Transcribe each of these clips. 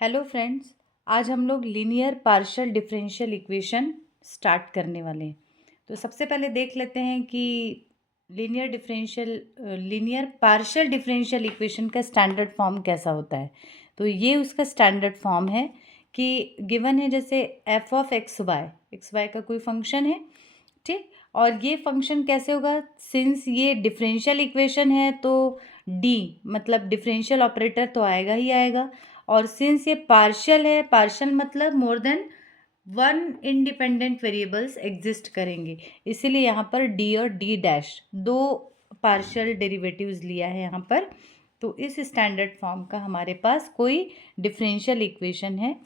Hello friends, आज हम लोग linear partial differential equation start करने वाले हैं। तो सबसे पहले देख लेते हैं कि लीनियर पार्शियल डिफरेंशियल इक्वेशन का स्टैंडर्ड फॉर्म कैसा होता है। तो ये उसका स्टैंडर्ड फॉर्म है कि गिवन है जैसे एफ ऑफ एक्स वाई का कोई फंक्शन है, ठीक। और ये फंक्शन कैसे होगा, सिंस ये डिफरेंशियल इक्वेशन है तो डी मतलब डिफरेंशियल ऑपरेटर तो आएगा ही आएगा। और सिंस ये पार्शियल है, पार्शियल मतलब more than one independent variables exist करेंगे, इसीलिए यहाँ पर डी और डी डैश दो पार्शियल डेरिवेटिव्स लिया है यहाँ पर। तो इस स्टैंडर्ड फॉर्म का हमारे पास कोई डिफरेंशियल इक्वेशन है।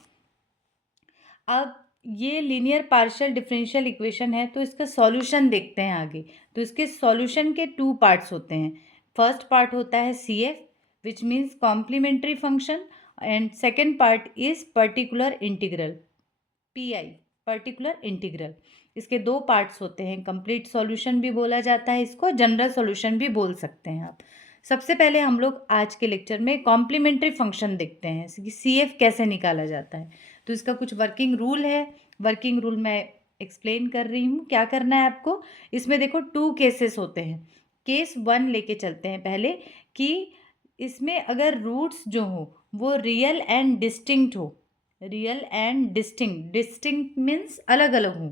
अब ये लीनियर पार्शियल डिफरेंशियल इक्वेशन है तो इसका सॉल्यूशन देखते हैं आगे। तो इसके सॉल्यूशन के टू पार्ट्स होते हैं। फर्स्ट पार्ट होता है C F which means complementary function, and second part is particular integral, P I particular integral. इसके दो पार्ट्स होते हैं, कंप्लीट सॉल्यूशन भी बोला जाता है इसको, जनरल सॉल्यूशन भी बोल सकते हैं आप। सबसे पहले हम लोग आज के लेक्चर में कॉम्प्लीमेंट्री फंक्शन देखते हैं कि सी एफ कैसे निकाला जाता है। तो इसका कुछ वर्किंग रूल है, वर्किंग रूल मैं एक्सप्लेन कर रही हूँ। क्या करना है आपको, इसमें देखो टू केसेस होते हैं। केस वन लेके चलते हैं पहले, कि इसमें अगर रूट्स जो हो वो रियल एंड डिस्टिंक्ट हो, रियल एंड डिस्टिंक्ट मीन्स अलग अलग हों,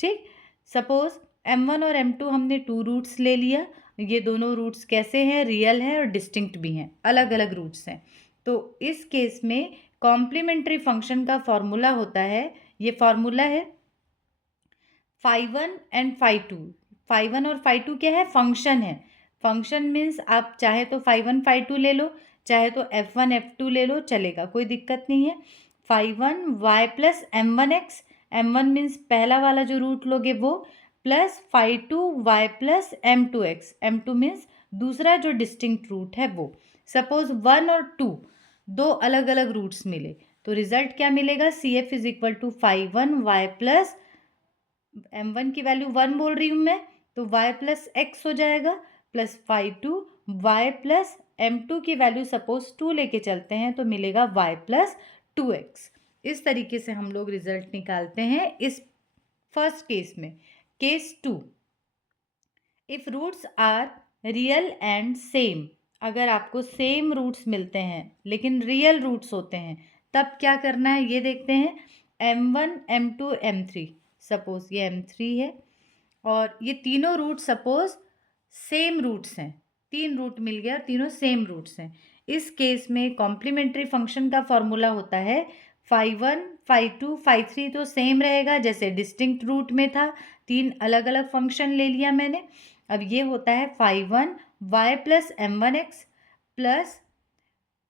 ठीक। सपोज m1 और m2 हमने टू रूट्स ले लिया, ये दोनों रूट्स कैसे हैं, रियल हैं और डिस्टिंक्ट भी हैं, अलग अलग रूट्स हैं। तो इस केस में कॉम्प्लीमेंट्री फंक्शन का फॉर्मूला होता है, ये फॉर्मूला है phi one and phi two. Phi one और फाई टू क्या है, फंक्शन है। फंक्शन मीन्स आप चाहे तो फाई वन फाई टू ले लो, चाहे तो एफ वन एफ टू ले लो, चलेगा, कोई दिक्कत नहीं है। Phi one y plus m one x, m one means पहला वाला जो रूट लोगे वो, plus phi two y plus m two x, m two means दूसरा जो डिस्टिंक्ट रूट है वो। सपोज वन और टू दो अलग अलग रूट्स मिले तो रिजल्ट क्या मिलेगा, C F is equal to phi one y plus m one की वैल्यू वन बोल रही हूँ मैं, तो वाई प्लस एक्स हो जाएगा, plus phi two y plus m two की वैल्यू सपोज टू लेके चलते हैं तो मिलेगा वाई प्लस टू एक्स। इस तरीके से हम लोग रिजल्ट निकालते हैं इस फर्स्ट केस में। Case two, if roots are real and same, अगर आपको सेम रूट्स मिलते हैं लेकिन रियल रूट्स होते हैं तब क्या करना है ये देखते हैं। M one m two m three, suppose ये एम थ्री है और ये तीनों रूट सपोज सेम रूट्स हैं, तीन रूट मिल गया, तीनों सेम रूट्स हैं। इस केस में कॉम्प्लीमेंट्री फंक्शन का फॉर्मूला होता है phi one phi two phi three तो सेम रहेगा जैसे डिस्टिंक्ट रूट में था, तीन अलग अलग फंक्शन ले लिया मैंने। अब ये होता है phi one y plus m one x, plus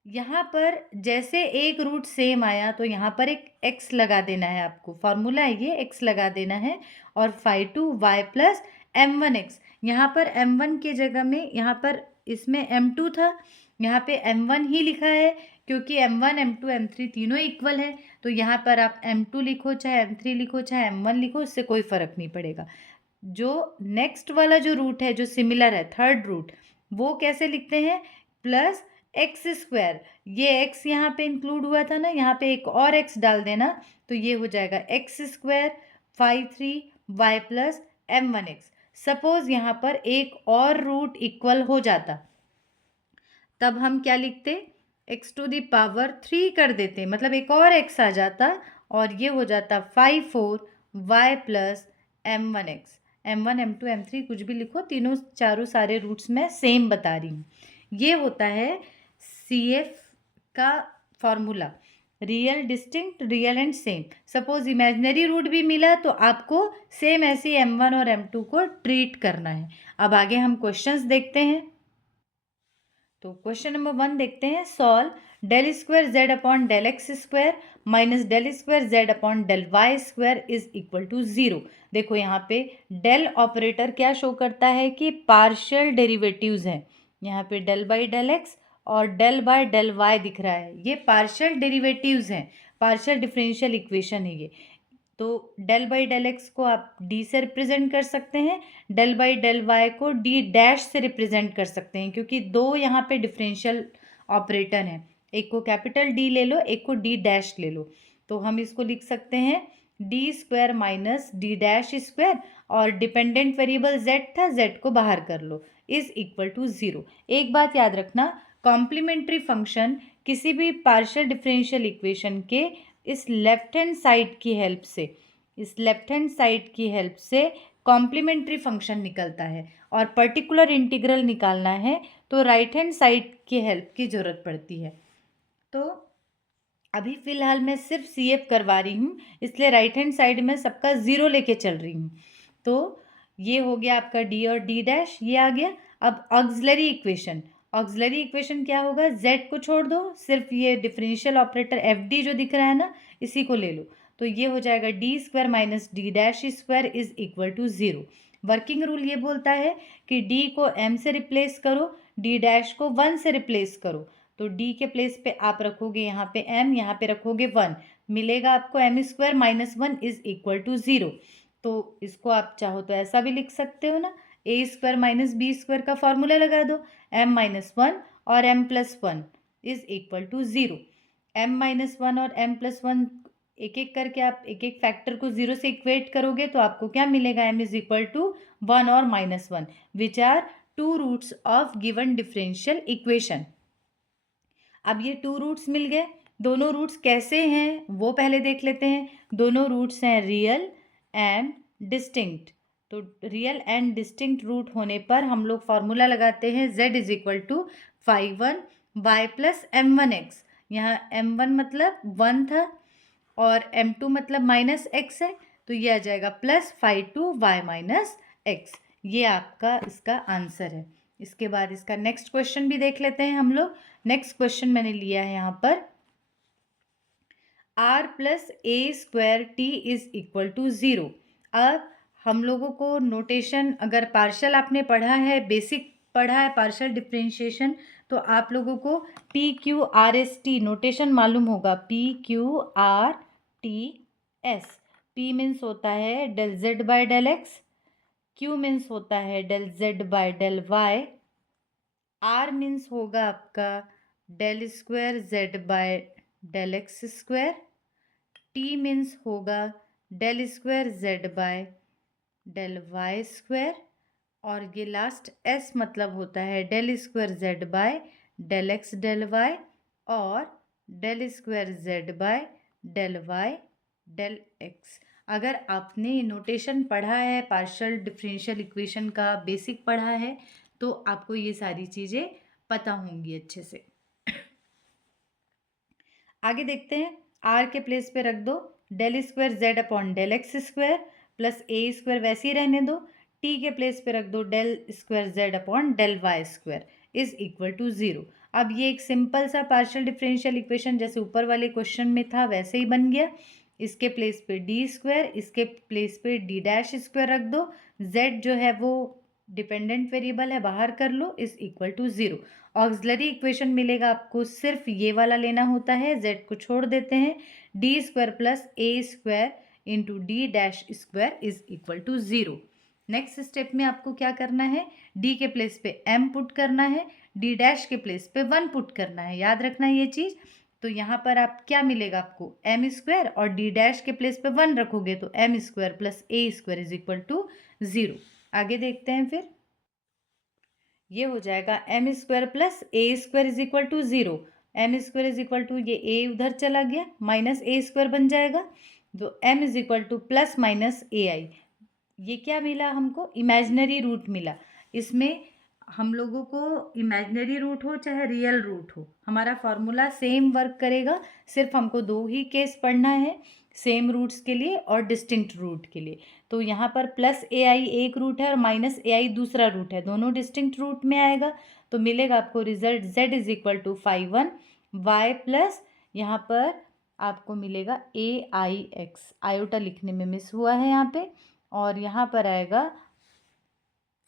यहाँ पर जैसे एक रूट सेम आया तो यहाँ पर एक x लगा देना है आपको, फॉर्मूला है ये, x लगा देना है। और phi two y plus m one x, यहाँ पर एम वन के जगह में, यहाँ पर इसमें एम टू था, यहाँ पे एम वन ही लिखा है क्योंकि m one m two m three तीनों इक्वल है। तो यहाँ पर आप एम टू लिखो चाहे एम थ्री लिखो चाहे एम वन लिखो, इससे कोई फ़र्क नहीं पड़ेगा। जो नेक्स्ट वाला जो रूट है जो सिमिलर है, थर्ड रूट, वो कैसे लिखते हैं, प्लस एक्स स्क्वायर, ये एक्स यहाँ पे इंक्लूड हुआ था ना, यहाँ पे एक और एक्स डाल देना तो ये हो जाएगा x square phi three y plus m one x. Suppose यहाँ पर एक और रूट इक्वल हो जाता तब हम क्या लिखते, x to the power three कर देते, मतलब एक और एक्स आ जाता और ये हो जाता phi four y plus m one x. M one m two m three कुछ भी लिखो, तीनों चारों सारे रूट्स में सेम बता रही हूँ। ये होता है सी एफ का formula, real distinct real and same. Suppose imaginary root भी मिला तो आपको सेम ऐसे एम वन और एम टू को ट्रीट करना है। अब आगे हम क्वेश्चंस देखते हैं। तो क्वेश्चन नंबर वन देखते हैं, solve del square z upon del x square minus del square z upon del y square is equal to zero. देखो यहाँ पे डेल ऑपरेटर क्या शो करता है कि पार्शियल डेरिवेटिव्स हैं, यहाँ पे डेल बाई डेल एक्स और डेल बाय डेल वाई दिख रहा है, ये पार्शियल डेरिवेटिव्स हैं, पार्शियल डिफरेंशियल इक्वेशन है ये। तो डेल बाई डेल एक्स को आप डी से रिप्रेजेंट कर सकते हैं, डेल बाई डेल वाई को डी डैश से रिप्रेजेंट कर सकते हैं, क्योंकि दो यहाँ पे डिफरेंशियल ऑपरेटर हैं, एक को कैपिटल डी ले लो, एक को डी डैश ले लो। तो हम इसको लिख सकते हैं d square minus d dash square, और डिपेंडेंट वेरिएबल जेड था, जेड को बाहर कर लो, इज इक्वल टू 0। एक बात याद रखना, कॉम्प्लीमेंट्री फंक्शन किसी भी पार्शियल डिफरेंशियल इक्वेशन के इस लेफ्ट हैंड साइड की हेल्प से कॉम्प्लीमेंट्री फंक्शन निकलता है, और पर्टिकुलर इंटीग्रल निकालना है तो राइट हैंड साइड की हेल्प की ज़रूरत पड़ती है। तो अभी फ़िलहाल मैं सिर्फ CF करवा रही हूँ, इसलिए राइट हैंड साइड में सबका 0 लेके चल रही हूँ। तो ये हो गया आपका D और D डैश, ये आ गया। अब ऑक्सिलरी इक्वेशन क्या होगा, Z को छोड़ दो, सिर्फ ये डिफरेंशियल ऑपरेटर FD जो दिख रहा है ना, इसी को ले लो। तो ये हो जाएगा d square minus d dash square is equal to 0। Working rule ये बोलता है कि D को M से रिप्लेस करो, D डैश को 1 से रिप्लेस करो। तो D के प्लेस पे आप रखोगे यहाँ पे M, यहाँ पे रखोगे 1, मिलेगा आपको M square minus 1 is equal to 0। तो इसको आप चाहो तो ऐसा भी लिख सकते हो ना, a square minus b square का फॉर्मूला लगा दो, M माइनस 1 और M plus 1 is equal to 0। M minus 1 और M प्लस 1 एक एक करके आप एक एक फैक्टर को 0 से इक्वेट करोगे तो आपको क्या मिलेगा, M इज इक्वल टू 1 और minus 1, which are two roots of given differential equation. अब ये 2 रूट्स मिल गए, दोनों रूट्स कैसे हैं वो पहले देख लेते हैं। दोनों रूट्स हैं रियल एंड डिस्टिंक्ट। तो रियल एंड डिस्टिंक्ट रूट होने पर हम लोग फॉर्मूला लगाते हैं z is equal to 5 y plus m1x। यहाँ m1 मतलब 1 था और m2 मतलब माइनस x है, तो ये आ जाएगा प्लस 5 माइनस x। ये आपका इसका आंसर है। इसके बाद इसका नेक्स्ट क्वेश्चन भी देख लेते हैं हम लोग। नेक्स्ट क्वेश्चन मैंने लिया है यहाँ पर, r plus a square t is equal to 0। अब हम लोगों को नोटेशन, अगर पार्शियल आपने पढ़ा है, बेसिक पढ़ा है पार्शियल डिफरेंशिएशन, तो आप लोगों को PQRST नोटेशन मालूम होगा। PQRTS, P मीन्स होता है del z by del x, Q means होता है del z by del y, R means होगा आपका del square z by del x square, T means होगा del square z by del y square, और ये last S मतलब होता है del square z by del x del y, और del square z by del y del x. अगर आपने notation पढ़ा है पार्शियल डिफरेंशियल इक्वेशन का, बेसिक पढ़ा है, तो आपको ये सारी चीज़ें पता होंगी अच्छे से। आगे देखते हैं, R के प्लेस पे रख दो del square z upon del x square plus a square वैसे ही रहने दो, T के प्लेस पे रख दो del square z upon del y square is equal to 0। अब ये एक सिंपल सा पार्शियल डिफरेंशियल इक्वेशन जैसे ऊपर वाले क्वेश्चन में था वैसे ही बन गया। इसके प्लेस पे डी स्क्वायर, इसके प्लेस पे डी डैश स्क्वायर रख दो, z जो है वो डिपेंडेंट वेरिएबल है, बाहर कर लो, is equal to 0। Auxiliary equation मिलेगा आपको, सिर्फ ये वाला लेना होता है, z को छोड़ देते हैं, d square plus a square into d dash square is equal to 0। Next step में आपको क्या करना है, d के प्लेस पे m पुट करना है, d डैश के प्लेस पे 1 पुट करना है, याद रखना है ये चीज़। तो यहाँ पर आप क्या मिलेगा आपको, m स्क्वायर, और d डैश के प्लेस पे 1 रखोगे तो m square plus a square is equal to 0। आगे देखते हैं, फिर ये हो जाएगा m square plus a square is equal to 0। m square is equal to, ये a उधर चला गया, माइनस ए स्क्वायर बन जाएगा, तो m is equal two plus minus ai। ये क्या मिला हमको, इमेजिनरी रूट मिला। इसमें हम लोगों को इमेजिनरी रूट हो चाहे रियल रूट हो, हमारा फॉर्मूला सेम वर्क करेगा। सिर्फ हमको 2 ही केस पढ़ना है, सेम रूट्स के लिए और डिस्टिंक्ट रूट के लिए। तो यहाँ पर प्लस ai एक रूट है और माइनस ai दूसरा रूट है, दोनों डिस्टिंक्ट रूट में आएगा। तो मिलेगा आपको result z is equal to 5 y plus यहाँ पर आपको मिलेगा aix, आयोटा लिखने में मिस हुआ है यहाँ पे, और यहाँ पर आएगा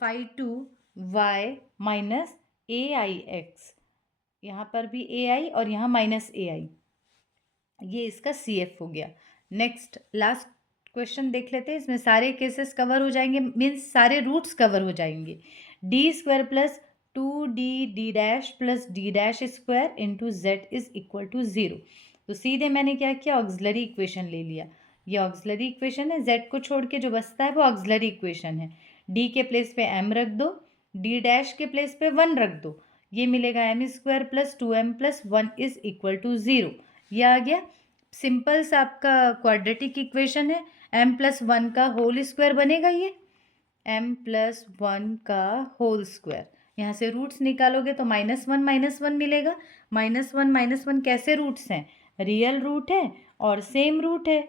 5y माइनस aix, यहाँ पर भी ai और यहाँ माइनस ai, ये इसका CF हो गया। नेक्स्ट लास्ट क्वेश्चन देख लेते हैं, इसमें सारे केसेस कवर हो जाएंगे, मीन्स सारे रूट्स कवर हो जाएंगे। D square plus 2d dash plus d dash square into z is equal to 0। तो सीधे मैंने क्या किया, ऑक्सिलरी इक्वेशन ले लिया। ये ऑक्सिलरी इक्वेशन है, जेड को छोड़ के जो बचता है वो ऑक्सिलरी इक्वेशन है। डी के प्लेस पे m रख दो, डी डैश के प्लेस पे 1 रख दो, ये मिलेगा m square plus 2m plus 1 is equal to 0। ये आ गया। सिंपल सा आपका क्वाड्रेटिक इक्वेशन है, m प्लस 1 का होल स्क्वायर बनेगा ये, m प्लस 1 का होल स्क्वायर। यहाँ से रूट्स निकालोगे तो -1 मिलेगा। -1 कैसे रूट्स हैं, रियल रूट है और सेम रूट है।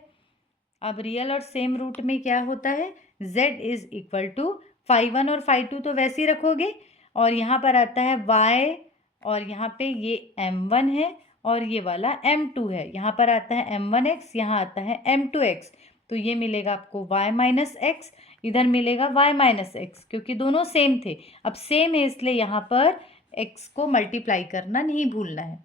अब रियल और सेम रूट में क्या होता है, z is equal to phi 1 और फाई 2 तो वैसे ही रखोगे, और यहाँ पर आता है y, और यहाँ पे ये m1 है और ये वाला m2 है। यहाँ पर आता है m1x, यहाँ आता है m2x। तो ये मिलेगा आपको y माइनस एक्स, इधर मिलेगा y माइनस एक्स, क्योंकि दोनों सेम थे। अब सेम है इसलिए यहाँ पर x को मल्टीप्लाई करना नहीं भूलना है।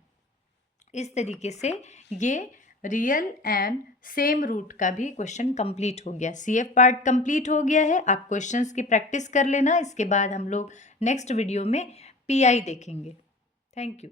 इस तरीके से ये रियल एंड सेम रूट का भी क्वेश्चन कंप्लीट हो गया। CF पार्ट कंप्लीट हो गया है। आप क्वेश्चंस की प्रैक्टिस कर लेना, इसके बाद हम लोग नेक्स्ट वीडियो में PI देखेंगे। Thank you.